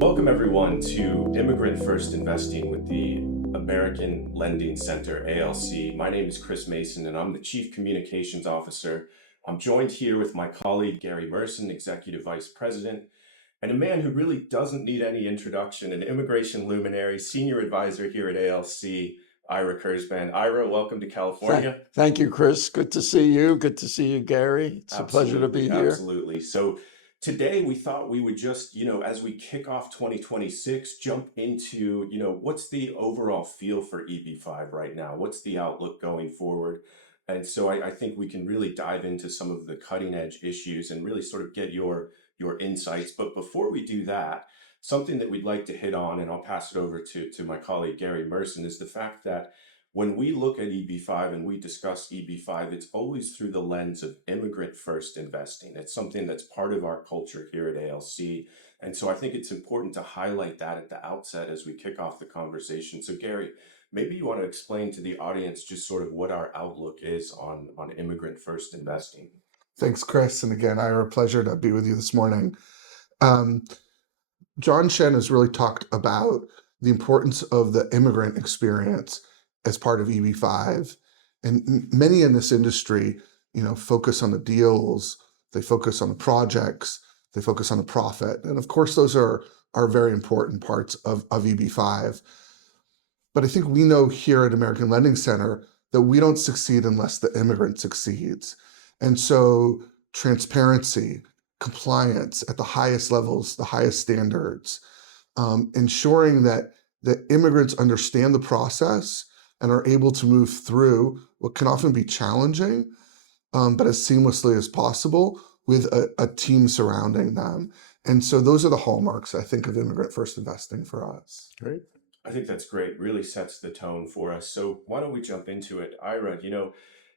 Welcome everyone to Immigrant First Investing with the American Lending Center, ALC. My name is Chris Mason and I'm the Chief Communications Officer. I'm joined here with my colleague Gary Merson, Executive Vice President, and a man who really doesn't need any introduction, an immigration luminary, Senior Advisor here at ALC, Ira Kurzban. Ira, welcome to California. Thank you, Chris. Good to see you. Good to see you, Gary. It's a pleasure to be here. Absolutely. So today we thought we would just, as we kick off 2026, jump into, what's the overall feel for EB-5 right now? What's the outlook going forward? And so I think we can really dive into some of the cutting edge issues and really sort of get your insights. But before we do that, something that we'd like to hit on, and I'll pass it over to my colleague Gary Merson, is the fact that when we look at EB-5 and we discuss EB-5, it's always through the lens of immigrant first investing. It's something that's part of our culture here at ALC. And so I think it's important to highlight that at the outset as we kick off the conversation. So Gary, maybe you want to explain to the audience just sort of what our outlook is on immigrant first investing. Thanks, Chris. And again, Ira, pleasure to be with you this morning. John Shen has really talked about the importance of the immigrant experience as part of EB-5. And many in this industry, focus on the deals, they focus on the projects, they focus on the profit. And of course, those are very important parts of EB-5. But I think we know here at American Lending Center that we don't succeed unless the immigrant succeeds. And so transparency, compliance at the highest levels, the highest standards, ensuring that the immigrants understand the process and are able to move through what can often be challenging, but as seamlessly as possible with a team surrounding them. And so those are the hallmarks, I think, of immigrant first investing for us. Great. I think that's great. Really sets the tone for us. So why don't we jump into it? Ira,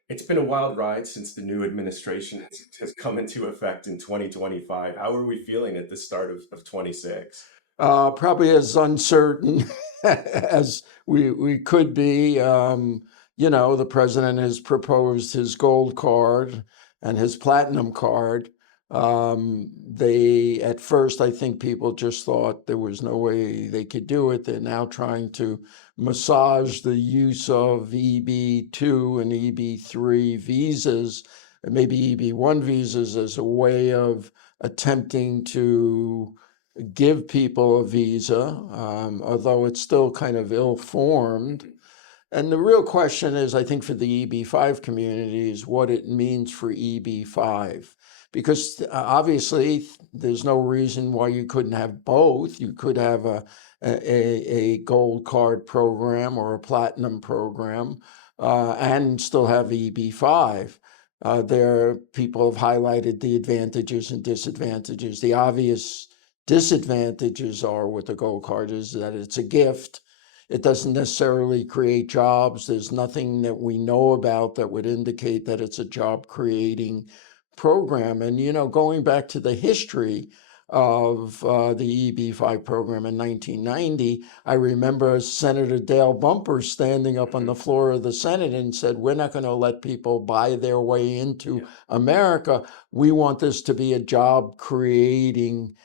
it's been a wild ride since the new administration has come into effect in 2025. How are we feeling at the start of 26? Probably as uncertain as we could be. The president has proposed his gold card and his platinum card. At first, I think people just thought there was no way they could do it. They're now trying to massage the use of EB-2 and EB-3 visas, and maybe EB-1 visas, as a way of attempting to give people a visa, although it's still kind of ill-formed. And the real question is, I think, for the EB-5 community is what it means for EB-5. Because obviously, there's no reason why you couldn't have both. You could have a gold card program or a platinum program and still have EB-5. People have highlighted the advantages and disadvantages. The obvious disadvantages are with the gold card is that it's a gift. It doesn't necessarily create jobs. There's nothing that we know about that would indicate that it's a job creating program. And, going back to the history of the EB-5 program in 1990, I remember Senator Dale Bumper standing up on the floor of the Senate and said, we're not going to let people buy their way into America. We want this to be a job creating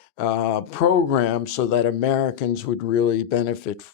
program so that Americans would really benefit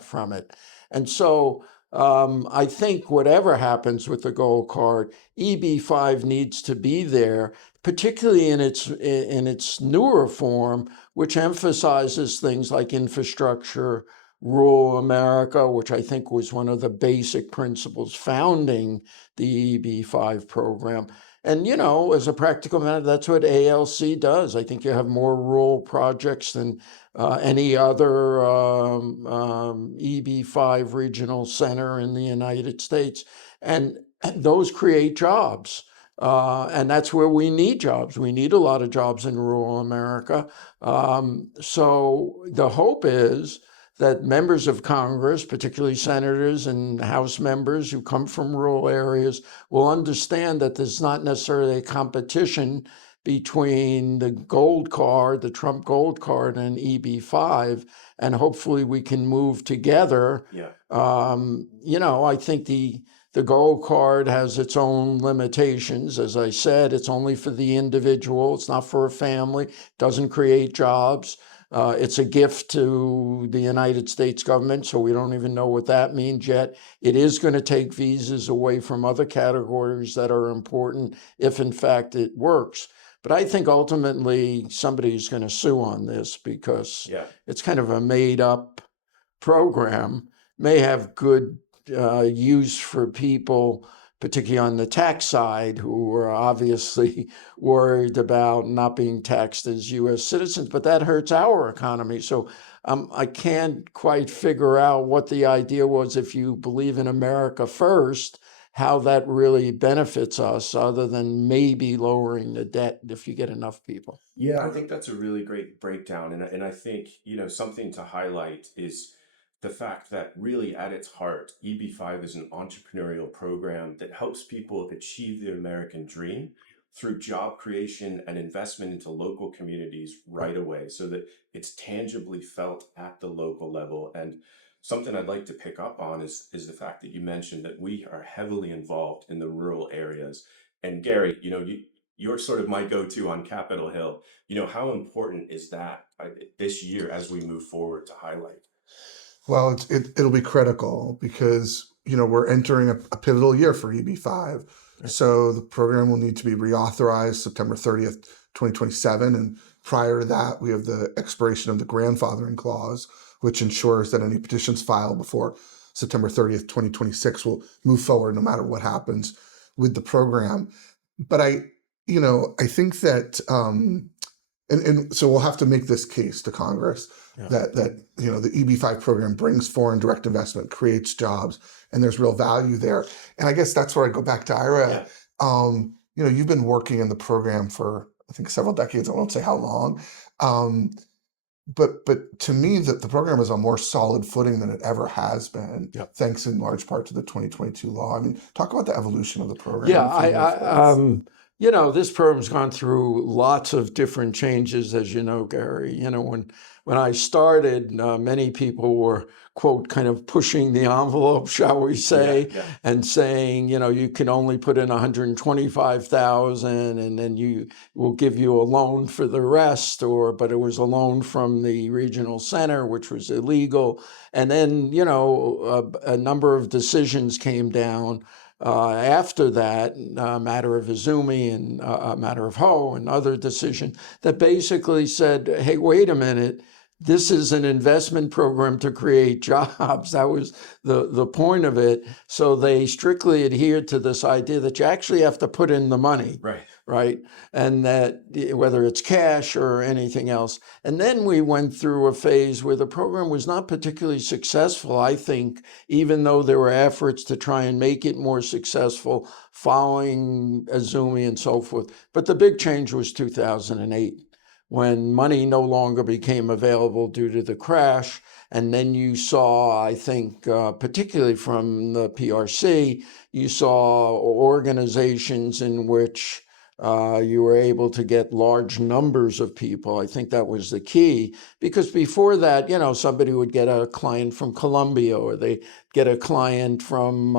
from it. And so I think whatever happens with the gold card, EB-5 needs to be there, particularly in its newer form, which emphasizes things like infrastructure, rural America, which I think was one of the basic principles founding the EB-5 program. And, as a practical matter, that's what ALC does. I think you have more rural projects than any other EB-5 regional center in the United States. And those create jobs. And that's where we need jobs. We need a lot of jobs in rural America. So the hope is that members of Congress, particularly senators and House members who come from rural areas, will understand that there's not necessarily a competition between the gold card, the Trump gold card, and EB-5, and hopefully we can move together. Yeah. I think the gold card has its own limitations. As I said, it's only for the individual. It's not for a family. It doesn't create jobs. It's a gift to the United States government, so we don't even know what that means yet. It is going to take visas away from other categories that are important if, in fact, it works. But I think ultimately somebody's going to sue on this because Yeah. it's kind of a made-up program, may have good use for people, particularly on the tax side, who are obviously worried about not being taxed as U.S. citizens, but that hurts our economy. So I can't quite figure out what the idea was, if you believe in America first, how that really benefits us, other than maybe lowering the debt if you get enough people. Yeah, I think that's a really great breakdown. And I think, something to highlight is the fact that really at its heart, EB-5 is an entrepreneurial program that helps people achieve the American dream through job creation and investment into local communities right away so that it's tangibly felt at the local level. And something I'd like to pick up on is the fact that you mentioned that we are heavily involved in the rural areas. And Gary, you're sort of my go-to on Capitol Hill. How important is that this year as we move forward to highlight? Well, it'll be critical because we're entering a pivotal year for EB-5. So the program will need to be reauthorized September 30th, 2027. And prior to that, we have the expiration of the grandfathering clause, which ensures that any petitions filed before September 30th, 2026 will move forward no matter what happens with the program. But I think that, and so we'll have to make this case to Congress that the EB-5 program brings foreign direct investment, creates jobs, and there's real value there. And I guess that's where I go back to Ira. You've been working in the program for, I think, several decades. I won't say how long. But to me, the program is on more solid footing than it ever has been, thanks in large part to the 2022 law. I mean, talk about the evolution of the program. This program's gone through lots of different changes, as you know, Gary. When I started, many people were, quote, kind of pushing the envelope, shall we say, and saying, you can only put in 125,000 and then we'll give you a loan for the rest, but it was a loan from the regional center, which was illegal. And then, a number of decisions came down after that, matter of Izumi and matter of Ho and other decision that basically said, hey, wait a minute, this is an investment program to create jobs. That was the point of it. So they strictly adhered to this idea that you actually have to put in the money. Right? And that whether it's cash or anything else. And then we went through a phase where the program was not particularly successful, I think, even though there were efforts to try and make it more successful following Izumi and so forth. But the big change was 2008, when money no longer became available due to the crash. And then you saw, I think, particularly from the PRC, you saw organizations in which you were able to get large numbers of people. I think that was the key, because before that, somebody would get a client from Colombia, or they get a client from,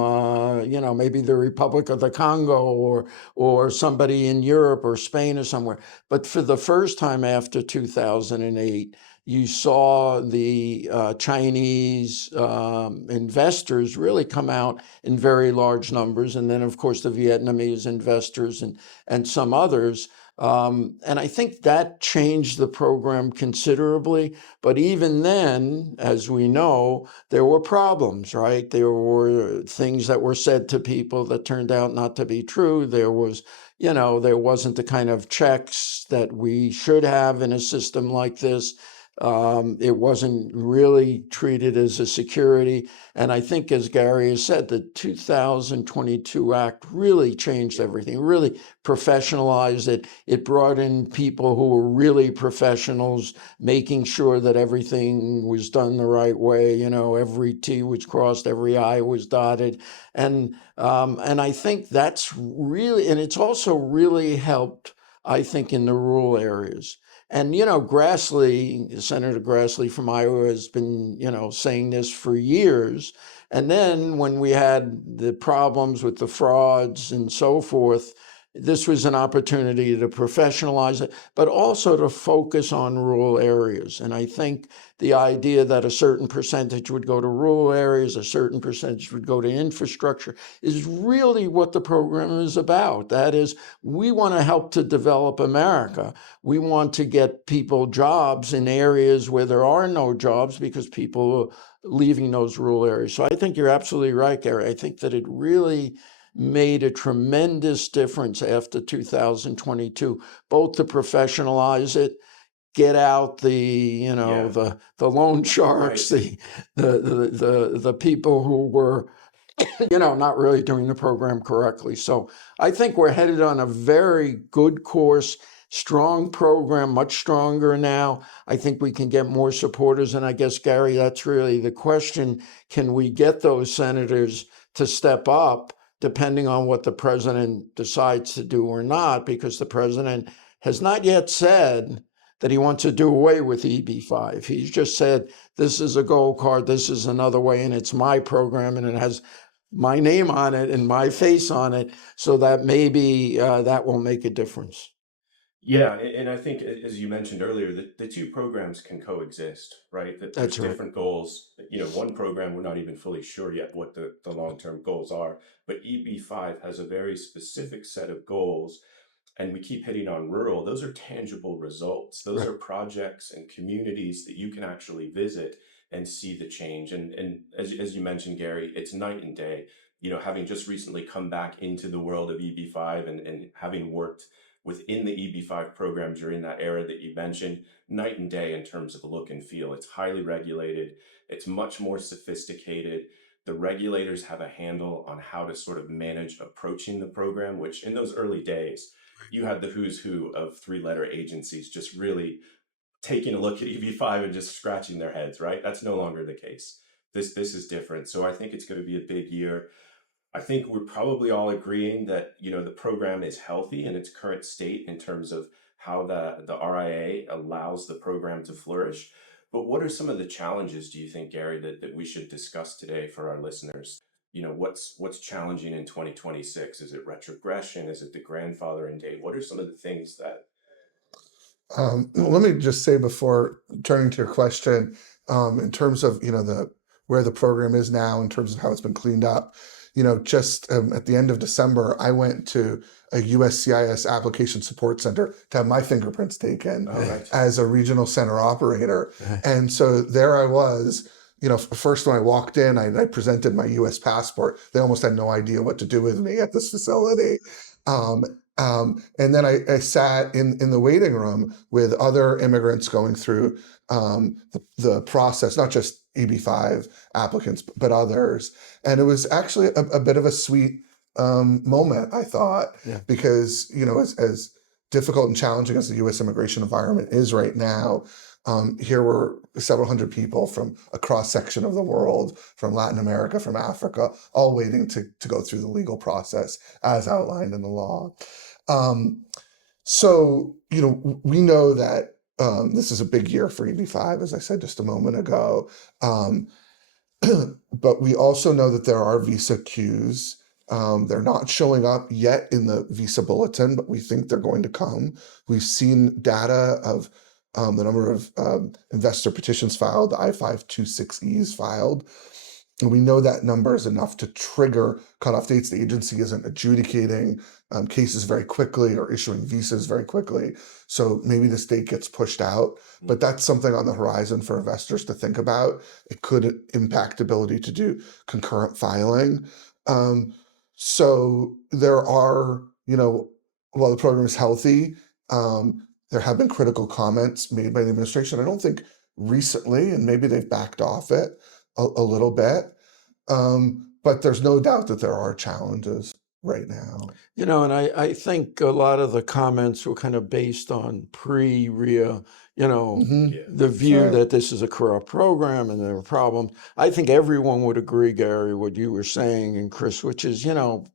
maybe the Republic of the Congo, or somebody in Europe or Spain or somewhere. But for the first time after 2008, you saw the Chinese investors really come out in very large numbers. And then, of course, the Vietnamese investors and some others. And I think that changed the program considerably. But even then, as we know, there were problems, right? There were things that were said to people that turned out not to be true. There wasn't the kind of checks that we should have in a system like this. It wasn't really treated as a security. And I think, as Gary has said, the 2022 Act really changed everything, really professionalized it. It brought in people who were really professionals, making sure that everything was done the right way. Every T was crossed, every I was dotted. And I think that's really, and it's also really helped, I think, in the rural areas. And, Grassley, Senator Grassley from Iowa has been, saying this for years. And then when we had the problems with the frauds and so forth, this was an opportunity to professionalize it, but also to focus on rural areas. And I think the idea that a certain percentage would go to rural areas, a certain percentage would go to infrastructure, is really what the program is about. That is, we want to help to develop America. We want to get people jobs in areas where there are no jobs because people are leaving those rural areas. So I think you're absolutely right, Gary. I think that it really made a tremendous difference after 2022, both to professionalize it, get out the Yeah, the loan right. sharks, the people who were not really doing the program correctly. So I think we're headed on a very good course, strong program, much stronger now. I think we can get more supporters. And I guess, Gary, that's really the question. Can we get those senators to step up depending on what the president decides to do or not? Because the president has not yet said that he wants to do away with EB-5. He's just said, this is a gold card, this is another way, and it's my program, and it has my name on it and my face on it, so that maybe that will make a difference. Yeah, and I think, as you mentioned earlier, that the two programs can coexist, right? That there's That's right. different goals. One program, we're not even fully sure yet what the long-term goals are, but EB-5 has a very specific set of goals, and we keep hitting on rural. Those are tangible results. Those Right. are projects and communities that you can actually visit and see the change. And as you mentioned, Gary, it's night and day. Having just recently come back into the world of EB-5 and having worked within the EB-5 program during that era that you mentioned, night and day in terms of look and feel. It's highly regulated. It's much more sophisticated. The regulators have a handle on how to sort of manage approaching the program, which in those early days, you had the who's who of three-letter agencies just really taking a look at EB-5 and just scratching their heads, right? That's no longer the case. This is different. So I think it's going to be a big year. I think we're probably all agreeing that the program is healthy in its current state in terms of how the RIA allows the program to flourish. But what are some of the challenges, do you think, Gary, that we should discuss today for our listeners? What's challenging in 2026? Is it retrogression? Is it the grandfathering date? What are some of the things that? Let me just say before turning to your question, in terms of the where the program is now, in terms of how it's been cleaned up, just at the end of December, I went to a USCIS application support center to have my fingerprints taken Oh, right. as a regional center operator, and so there I was. First when I walked in, I presented my U.S. passport. They almost had no idea what to do with me at this facility. Um, and then I sat in the waiting room with other immigrants going through the process, not just EB-5 applicants, but others. And it was actually a bit of a sweet moment, I thought, Yeah. because, as difficult and challenging as the U.S. immigration environment is right now, here were several hundred people from a cross-section of the world, from Latin America, from Africa, all waiting to go through the legal process as outlined in the law. So, we know that this is a big year for EB-5, as I said just a moment ago. But we also know that there are visa queues. They're not showing up yet in the visa bulletin, but we think they're going to come. We've seen data of the number of investor petitions filed, the I-526Es filed. And we know that number is enough to trigger cutoff dates. The agency isn't adjudicating cases very quickly or issuing visas very quickly. So maybe this date gets pushed out, but that's something on the horizon for investors to think about. It could impact ability to do concurrent filing. So there are, while the program is healthy, there have been critical comments made by the administration. I don't think recently, and maybe they've backed off it a little bit. But there's no doubt that there are challenges right now. And I think a lot of the comments were kind of based on pre-RIA, Mm-hmm. Yeah. the view Right. that this is a corrupt program and there are problems. I think everyone would agree, Gary, what you were saying, and Chris, which is,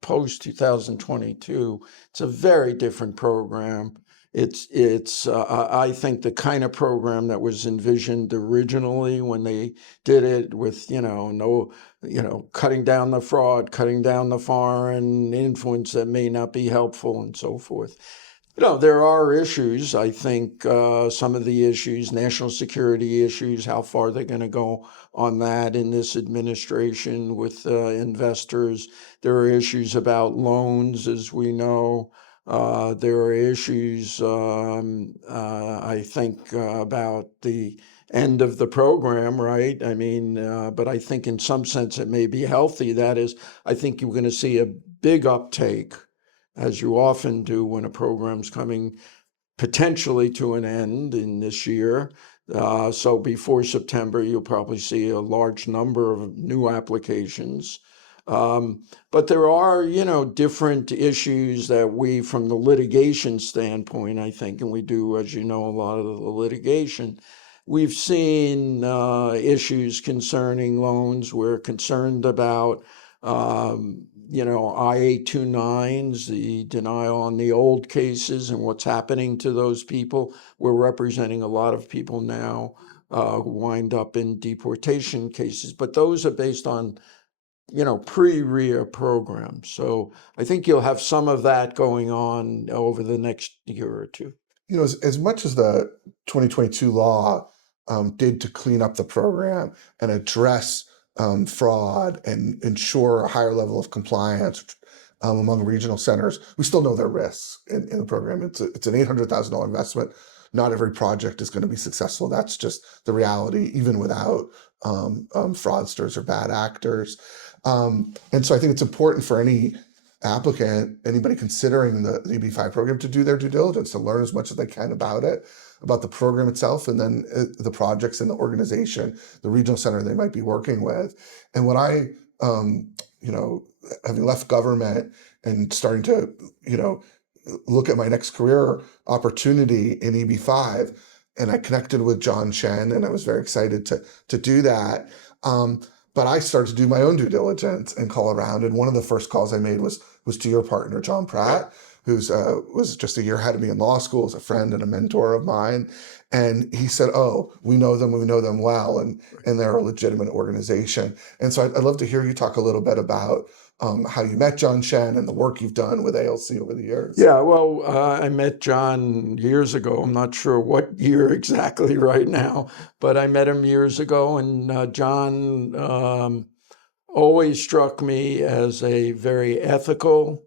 post 2022, it's a very different program. I think the kind of program that was envisioned originally when they did it with, no, cutting down the fraud, cutting down the foreign influence that may not be helpful and so forth. There are issues. I think some of the issues, national security issues, how far they're going to go on that in this administration with investors. There are issues about loans, as we know. There are issues, I think, about the end of the program, right? I mean, but I think in some sense it may be healthy. That is, I think you're going to see a big uptake, as you often do when a program's coming potentially to an end in this year. So before September, you'll probably see a large number of new applications. But there are, different issues that we, from the litigation standpoint, I think, and we do, as you know, a lot of the litigation, we've seen issues concerning loans. We're concerned about I-829s, the denial on the old cases and what's happening to those people. We're representing a lot of people now who wind up in deportation cases, but those are based on, pre-RIA programs. So I think you'll have some of that going on over the next year or two. As much as the 2022 law did to clean up the program and address fraud and ensure a higher level of compliance among regional centers, we still know there are risks in the program. It's an $800,000 investment. Not every project is going to be successful. That's just the reality, even without fraudsters or bad actors. And so I think it's important for any applicant, anybody considering the EB-5 program, to do their due diligence, to learn as much as they can about it, about the program itself, and then the projects in the organization, the regional center they might be working with. And when I, having left government and starting to, look at my next career opportunity in EB-5, and I connected with John Shen, and I was very excited to do that. But I started to do my own due diligence and call around. And one of the first calls I made was to your partner, John Pratt, who's was just a year ahead of me in law school, is a friend and a mentor of mine. And he said, "Oh, we know them well, and they're a legitimate organization." And so I'd love to hear you talk a little bit about how you met John Shen and the work you've done with ALC over the years. Yeah, well, I met John years ago. I'm not sure what year exactly right now, but I met him years ago. And John always struck me as a very ethical,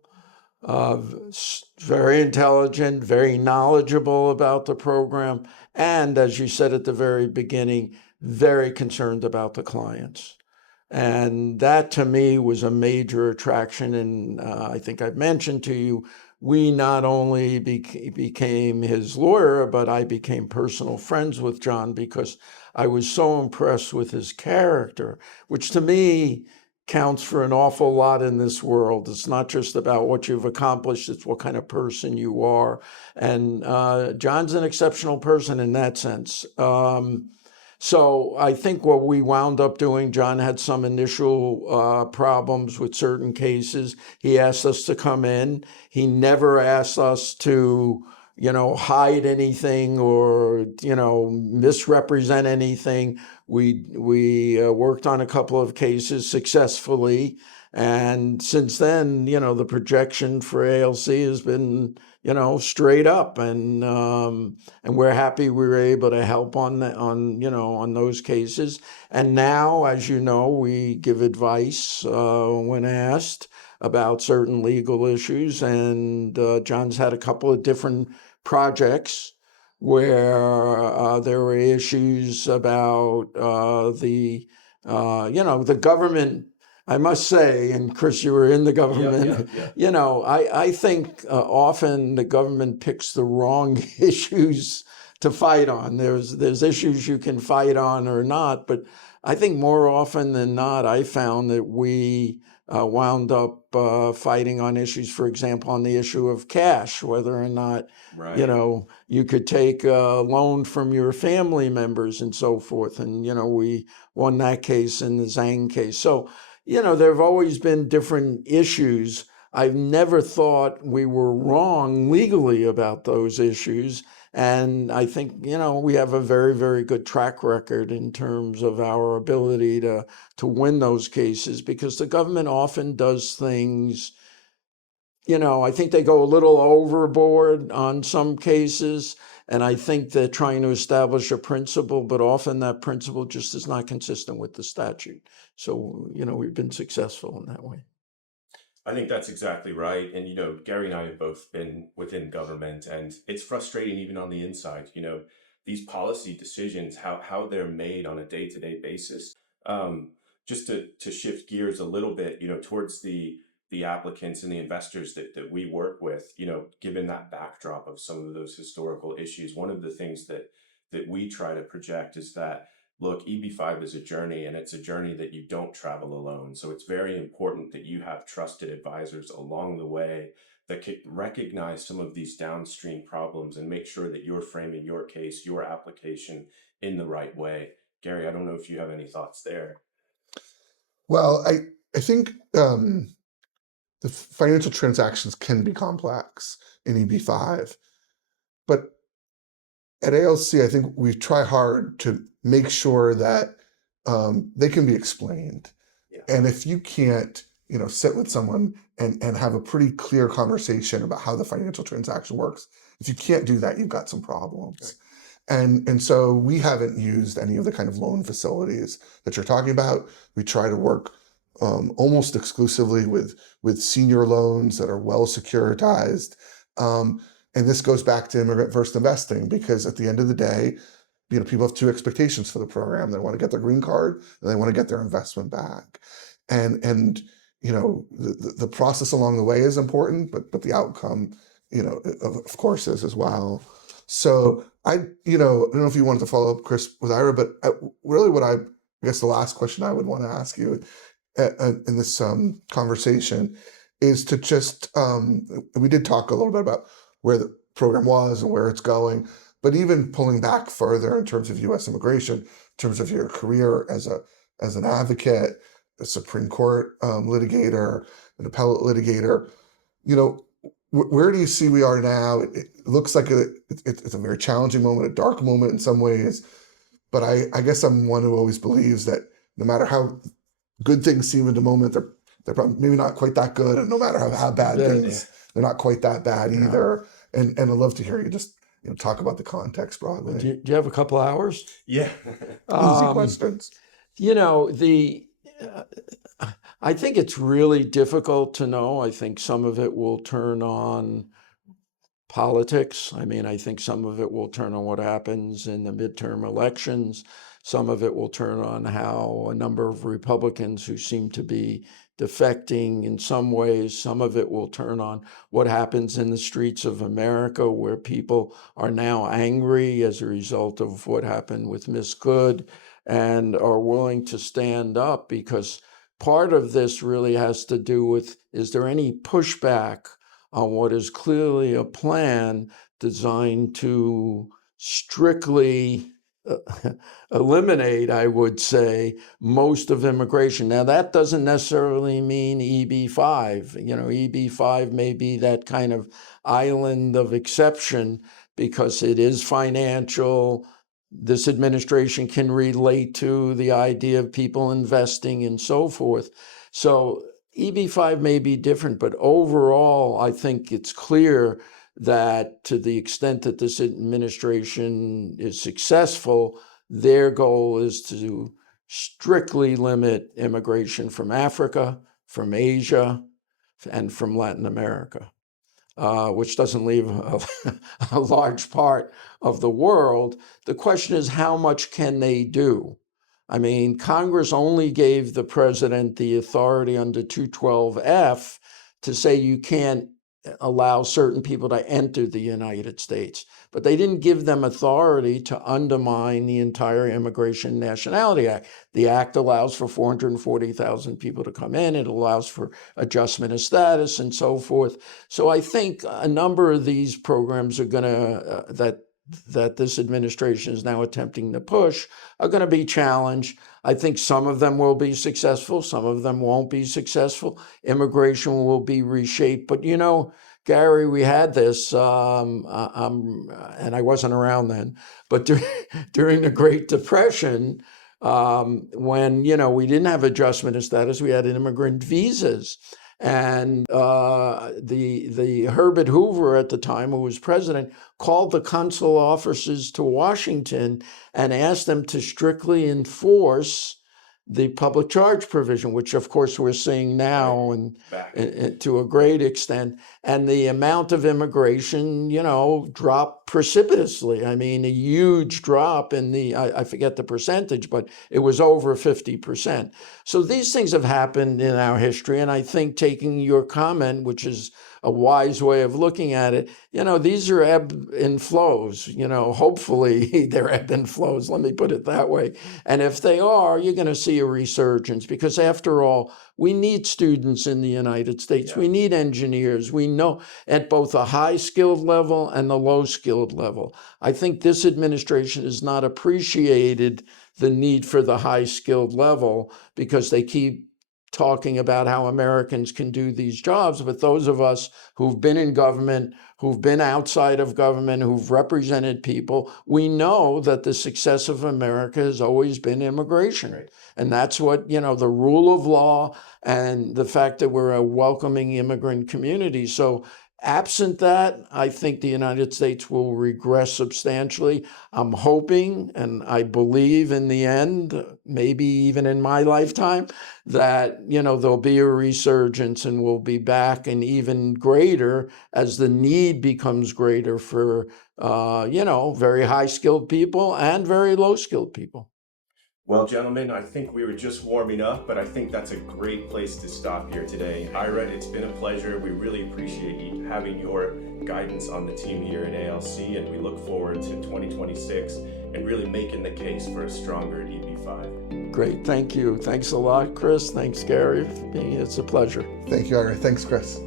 very intelligent, very knowledgeable about the program. And as you said at the very beginning, very concerned about the clients. And that to me was a major attraction. And I think I've mentioned to you, we not only became his lawyer, but I became personal friends with John because I was so impressed with his character, which to me counts for an awful lot in this world. It's not just about what you've accomplished, it's what kind of person you are. And John's an exceptional person in that sense. So I think what we wound up doing, John had some initial problems with certain cases. He asked us to come in. He never asked us to, hide anything or, misrepresent anything. We worked on a couple of cases successfully. And since then, the projection for ALC has been, straight up, and we're happy we were able to help on those cases. And now, as you know, we give advice when asked about certain legal issues. And John's had a couple of different projects where there were issues about the government. I must say, and Chris, you were in the government, Yeah. I think often the government picks the wrong issues to fight on. There's issues you can fight on or not, but I think more often than not, I found that we wound up fighting on issues, for example, on the issue of cash, whether or not, Right. you could take a loan from your family members and so forth. And, we won that case in the Zhang case. So, there have always been different issues. I've never thought we were wrong legally about those issues. And I think, we have a very, very good track record in terms of our ability to win those cases, because the government often does things, I think they go a little overboard on some cases. And I think they're trying to establish a principle, but often that principle just is not consistent with the statute. So, we've been successful in that way. I think that's exactly right. And, Gary and I have both been within government, and it's frustrating even on the inside. These policy decisions, how they're made on a day-to-day basis. Just to shift gears a little bit, towards the applicants and the investors that we work with, given that backdrop of some of those historical issues, one of the things that we try to project is that, look, EB-5 is a journey, and it's a journey that you don't travel alone. So it's very important that you have trusted advisors along the way that can recognize some of these downstream problems and make sure that you're framing your case, your application in the right way. Gary, I don't know if you have any thoughts there. Well, I think the financial transactions can be complex in EB-5, but at ALC, I think we try hard to make sure that they can be explained. Yeah. And if you can't, sit with someone and have a pretty clear conversation about how the financial transaction works, if you can't do that, you've got some problems. Right. And so we haven't used any of the kind of loan facilities that you're talking about. We try to work almost exclusively with senior loans that are well securitized. And this goes back to immigrant first investing, because at the end of the day, people have two expectations for the program. They want to get their green card and they want to get their investment back. And the process along the way is important, but the outcome, of course is as well. So I don't know if you wanted to follow up, Chris, with Ira, but really what I guess the last question I would want to ask you in this conversation is to just, we did talk a little bit about where the program was and where it's going, but even pulling back further in terms of U.S. immigration, in terms of your career as an advocate, a Supreme Court litigator, an appellate litigator, where do you see we are now? It looks like it's a very challenging moment, a dark moment in some ways, but I guess I'm one who always believes that no matter how good things seem in the moment, they're probably maybe not quite that good, and no matter how bad things, they're not quite that bad either. And I'd love to hear you just talk about the context broadly. Do you have a couple hours? Yeah. Easy questions. I think it's really difficult to know. I think some of it will turn on politics. I think some of it will turn on what happens in the midterm elections. Some of it will turn on how a number of Republicans who seem to be defecting in some ways. Some of it will turn on what happens in the streets of America, where people are now angry as a result of what happened with Miss Good and are willing to stand up, because part of this really has to do with, is there any pushback on what is clearly a plan designed to strictly eliminate, I would say, most of immigration. Now, that doesn't necessarily mean EB-5. EB-5 may be that kind of island of exception because it is financial. This administration can relate to the idea of people investing and so forth. So EB-5 may be different, but overall, I think it's clear that to the extent that this administration is successful, their goal is to strictly limit immigration from Africa, from Asia, and from Latin America, which doesn't leave a large part of the world. The question is, how much can they do? Congress only gave the president the authority under 212F to say you can't allow certain people to enter the United States, but they didn't give them authority to undermine the entire Immigration and Nationality Act. The act allows for 440,000 people to come in. It allows for adjustment of status and so forth. So I think a number of these programs are going to, that this administration is now attempting to push, are going to be challenged. I think some of them will be successful, some of them won't be successful. Immigration will be reshaped. But Gary, we had this, and I wasn't around then, but during the Great Depression, when we didn't have adjustment of status, we had immigrant visas. And the Herbert Hoover at the time, who was president, called the consul officers to Washington and asked them to strictly enforce the public charge provision, which of course we're seeing now and to a great extent. And the amount of immigration, dropped precipitously. I mean, a huge drop in I forget the percentage, but it was over 50%. So these things have happened in our history. And I think, taking your comment, which is a wise way of looking at it, these are ebb and flows. Hopefully they're ebb and flows, let me put it that way. And if they are, you're going to see a resurgence, because after all, we need students in the United States. We need engineers. We know at both the high skilled level and the low skilled level. I think this administration has not appreciated the need for the high skilled level, because they keep talking about how Americans can do these jobs. But those of us who've been in government, who've been outside of government, who've represented people, we know that the success of America has always been immigration. Right. And that's what, the rule of law and the fact that we're a welcoming immigrant community. So absent that, I think the United States will regress substantially. I'm hoping, and I believe in the end, maybe even in my lifetime, that, there'll be a resurgence and we'll be back, and even greater as the need becomes greater for, very high skilled people and very low skilled people. Well, gentlemen, I think we were just warming up, but I think that's a great place to stop here today. Ira, it's been a pleasure. We really appreciate having your guidance on the team here at ALC, and we look forward to 2026 and really making the case for a stronger EB-5. Great, thank you. Thanks a lot, Chris. Thanks, Gary, for being here. It's a pleasure. Thank you, Ira. Thanks, Chris.